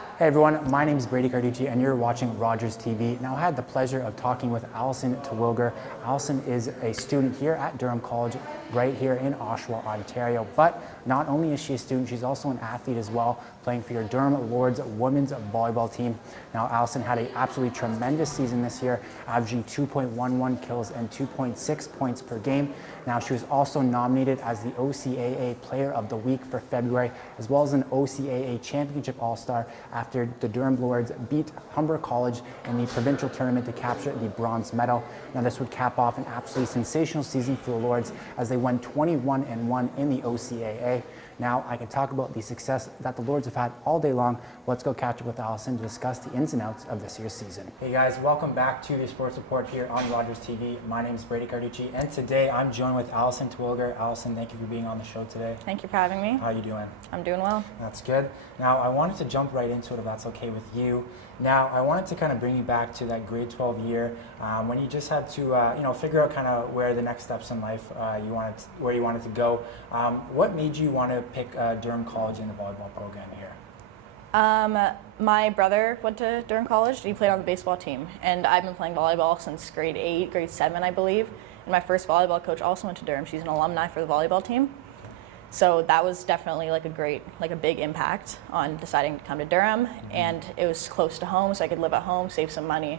Hey everyone, my name is Brady Carducci and you're watching Rogers TV. Now I had the pleasure of talking with Allyson Terwillegar. Allyson is a student here at Durham College, right here in Oshawa, Ontario. But not only is she a student, she's also an athlete as well, playing for your Durham Lords women's volleyball team. Now Allyson had an absolutely tremendous season this year, averaging 2.11 kills and 2.6 points per game. Now she was also nominated as the OCAA Player of the Week for February, as well as an OCAA Championship All-Star after the Durham Lords beat Humber College in the provincial tournament to capture the bronze medal. Now this would cap off an absolutely sensational season for the Lords as they won 21-1 in the OCAA. Now I can talk about the success that the Lords have had all day long. Let's go catch up with Allyson to discuss the ins and outs of this year's season. Hey guys, welcome back to the Sports Report here on Rogers TV. My name is Brady Carducci and today I'm joined with Allyson Terwillegar. Allyson, thank you for being on the show today. Thank you for having me. How are you doing? I'm doing well. That's good. Now I wanted to jump right into it if that's okay with you. Now I wanted to kind of bring you back to that grade 12 year when you just had to figure out kind of where the next steps in life where you wanted to go. What made you want to pick Durham College in the volleyball program here? My brother went to Durham College. He played on the baseball team, and I've been playing volleyball since grade 8, grade 7, I believe. And my first volleyball coach also went to Durham. She's an alumni for the volleyball team. So that was definitely like a big impact on deciding to come to Durham. Mm-hmm. And it was close to home, so I could live at home, save some money.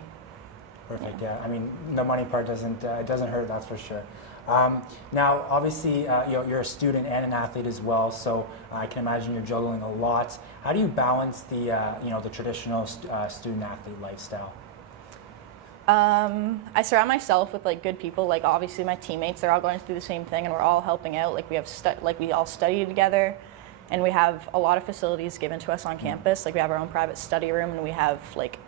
Perfect. Yeah. I mean, the money part doesn't hurt. That's for sure. Now, obviously, you're a student and an athlete as well, so I can imagine you're juggling a lot. How do you balance the traditional student athlete lifestyle? I surround myself with good people. Obviously, my teammates, they're all going through the same thing, and we're all helping out. We all study together, and we have a lot of facilities given to us on campus. We have our own private study room, and we have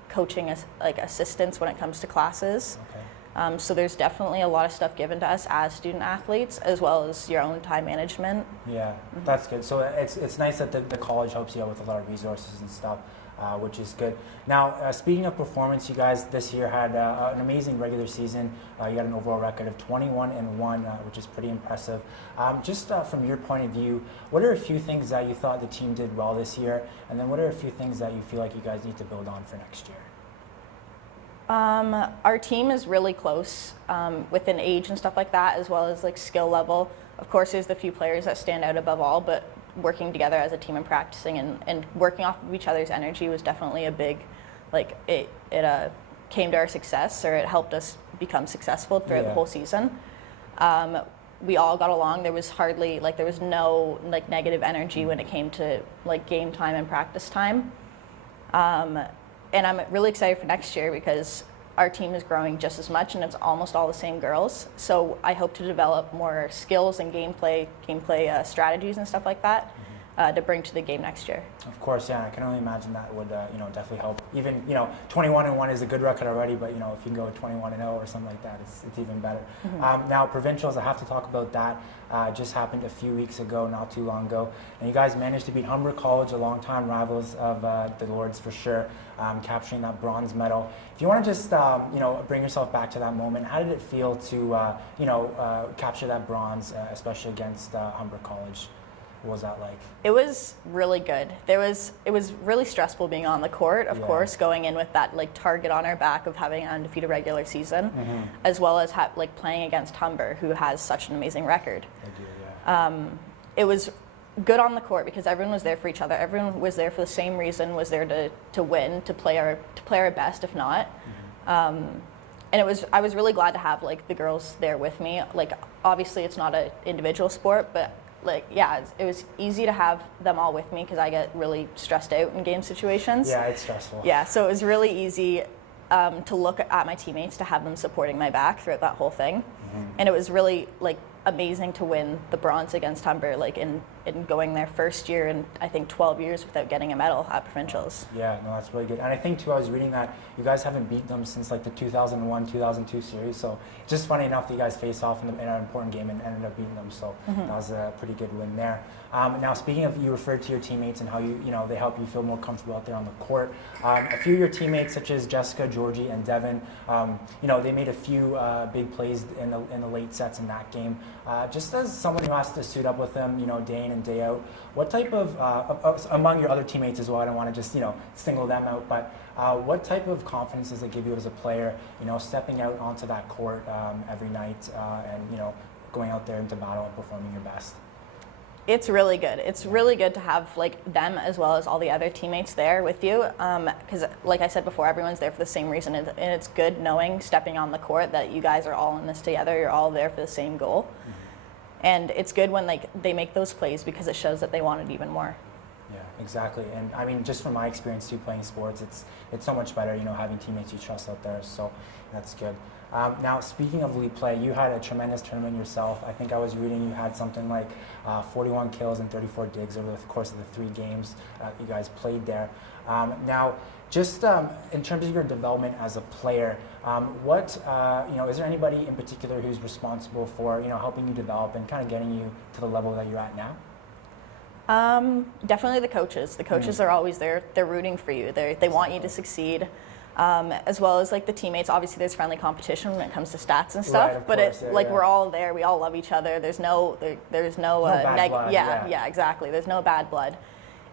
coaching assistants when it comes to classes. Okay. So there's definitely a lot of stuff given to us as student athletes, as well as your own time management. Yeah, that's good. So it's nice that the college helps you out with a lot of resources and stuff, which is good. Now, speaking of performance, you guys this year had an amazing regular season. You got an overall record of 21-1, which is pretty impressive. Just from your point of view, what are a few things that you thought the team did well this year, and then what are a few things that you feel like you guys need to build on for next year? Our team is really close within age and stuff like that, as well as skill level. Of course, there's the few players that stand out above all, but working together as a team and practicing and working off of each other's energy was definitely a big, it came to our success, or it helped us become successful throughout the whole season. We all got along. There was hardly, there was no negative energy when it came to game time and practice time. And I'm really excited for next year because our team is growing just as much, and it's almost all the same girls. So I hope to develop more skills and gameplay strategies and stuff like that to bring to the game next year. Of course, yeah. I can only imagine that would definitely help. Even 21-1 is a good record already, but if you can go 21-0 or something like that, it's even better. Mm-hmm. Now provincials, I have to talk about that. Just happened a few weeks ago, not too long ago, and you guys managed to beat Humber College, a longtime rivals of the Lords for sure, capturing that bronze medal. If you want to just bring yourself back to that moment, how did it feel to capture that bronze, especially against Humber College? What was that like? It was really good. It was really stressful being on the court, of course, going in with that target on our back of having an undefeated regular season, as well as playing against Humber, who has such an amazing record. I do, yeah. It was good on the court because everyone was there for each other. Everyone was there for the same reason, was there to win, to play our best, if not. And I was really glad to have the girls there with me. Obviously it's not an individual sport, but it was easy to have them all with me because I get really stressed out in game situations. Yeah, it's stressful. Yeah, so it was really easy to look at my teammates, to have them supporting my back throughout that whole thing. And it was really amazing to win the bronze against Humber, in going their first year in I think 12 years without getting a medal at provincials. Yeah, no, that's really good. And I think too, I was reading that you guys haven't beat them since the 2001-2002 series. So just funny enough that you guys faced off in an important game and ended up beating them. So that was a pretty good win there. Now, speaking of, you referred to your teammates and how they help you feel more comfortable out there on the court. A few of your teammates, such as Jessica, Georgie, and Devin, they made a few big plays in the late sets in that game. Just as someone who has to suit up with them, day in and in, day out. What type of among your other teammates as well? I don't want to just single them out, but what type of confidence does it give you as a player? Stepping out onto that court every night and going out there into battle and performing your best. It's really good. It's really good to have them as well as all the other teammates there with you, because like I said before, everyone's there for the same reason, and it's good knowing stepping on the court that you guys are all in this together. You're all there for the same goal, and it's good when they make those plays because it shows that they want it even more. Yeah, exactly. And I mean, just from my experience too, playing sports, it's so much better, having teammates you trust out there. So that's good. Now, speaking of league play, you had a tremendous tournament yourself. I think I was reading you had something like 41 kills and 34 digs over the course of the 3 games you guys played there. Now, just in terms of your development as a player, what is there anybody in particular who's responsible for helping you develop and kind of getting you to the level that you're at now? Definitely the coaches. The coaches are always there. They're rooting for you. They want you to succeed. As well as the teammates. Obviously, there's friendly competition when it comes to stats and stuff. Right, but course, we're all there. We all love each other. There's no bad blood, yeah, exactly. There's no bad blood,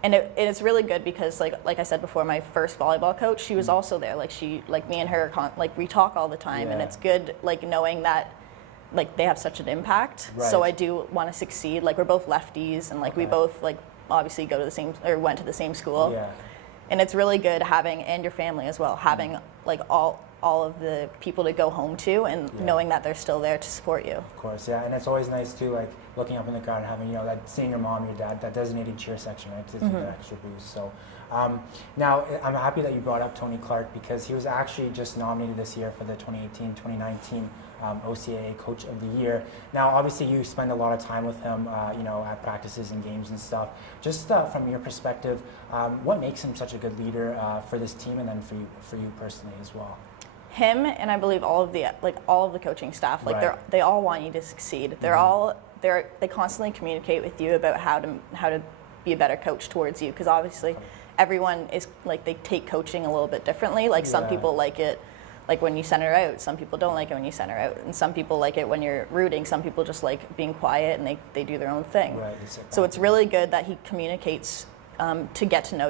and it's really good because like I said before, my first volleyball coach, she was also there. Me and her we talk all the time, and it's good knowing that they have such an impact. Right. So I do want to succeed. We're both lefties, and we both obviously go to the same or went to the same school. Yeah. And it's really good having, and your family as well, having all of the people to go home to and knowing that they're still there to support you. Of course, yeah, and it's always nice too, looking up in the crowd and having that seeing your mom, your dad, that designated cheer section, right, to give that extra boost. So now I'm happy that you brought up Tony Clark because he was actually just nominated this year for the 2018-2019 OCAA Coach of the Year. Now, obviously, you spend a lot of time with him, at practices and games and stuff. Just from your perspective, what makes him such a good leader for this team, and then for you personally as well? Him and I believe all of the coaching staff, right. they all want you to succeed. They constantly communicate with you about how to be a better coach towards you, because obviously everyone is they take coaching a little bit differently. Some people like it when you center out, some people don't like it when you center out, and some people like it when you're rooting. Some people just like being quiet and they do their own thing. Right, so it's really good that he communicates to get to know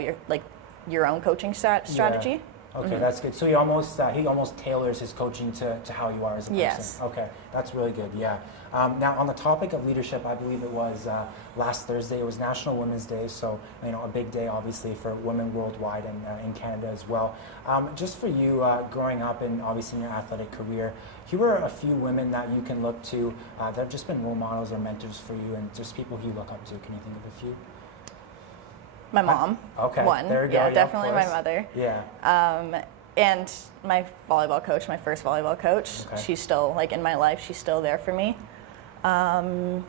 your own coaching strategy. Yeah. Okay, that's good. So he almost tailors his coaching to how you are as a person. Yes. Okay, that's really good. Yeah. Now on the topic of leadership, I believe it was last Thursday. It was National Women's Day, so a big day obviously for women worldwide and in Canada as well. Just for you, growing up and obviously in your athletic career, who are a few women that you can look to that have just been role models or mentors for you, and just people who you look up to? Can you think of a few? My mom. Okay. One. There you go. Yeah, definitely my mother. Yeah. And my volleyball coach, my first volleyball coach. Okay. She's still in my life. She's still there for me. And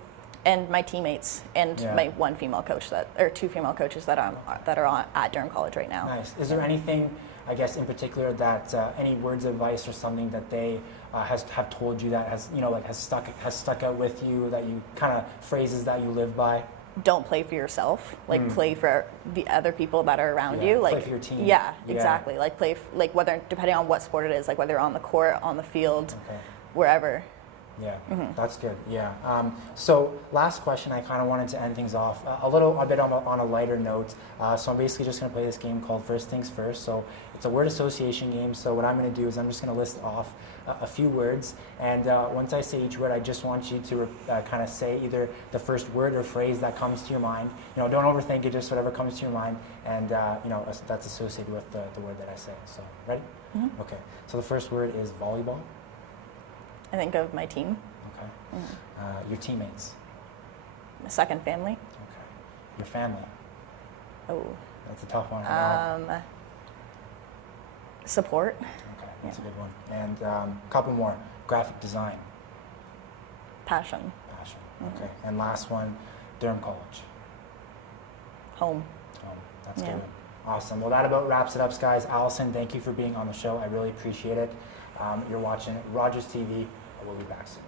my teammates and my one female coach two female coaches that are on at Durham College right now. Nice. Is there anything, I guess, in particular that any words of advice or something that they have told you that has has stuck out with you, that you kind of phrases that you live by? Don't play for yourself. Play for the other people that are around you. Play for your team. Yeah, exactly. Play whether depending on what sport it is, whether on the court, on the field, wherever. Yeah, that's good. Yeah. So last question, I kind of wanted to end things off a bit on a lighter note. So I'm basically just going to play this game called First Things First. So it's a word association game. So what I'm going to do is I'm just going to list off a few words, and once I say each word, I just want you to kind of say either the first word or phrase that comes to your mind. Don't overthink it, just whatever comes to your mind, and that's associated with the word that I say. So ready? Mm-hmm. Okay. So the first word is volleyball. I think of my team. Okay. Your teammates. My second family. Okay. Your family. Oh. That's a tough one. Support. Okay, that's a good one. And a couple more. Graphic design. Passion. Passion. Okay. And last one, Durham College. Home. Home. That's good. Awesome. Well, that about wraps it up, guys. Allyson, thank you for being on the show. I really appreciate it. You're watching Rogers TV. We'll be back soon.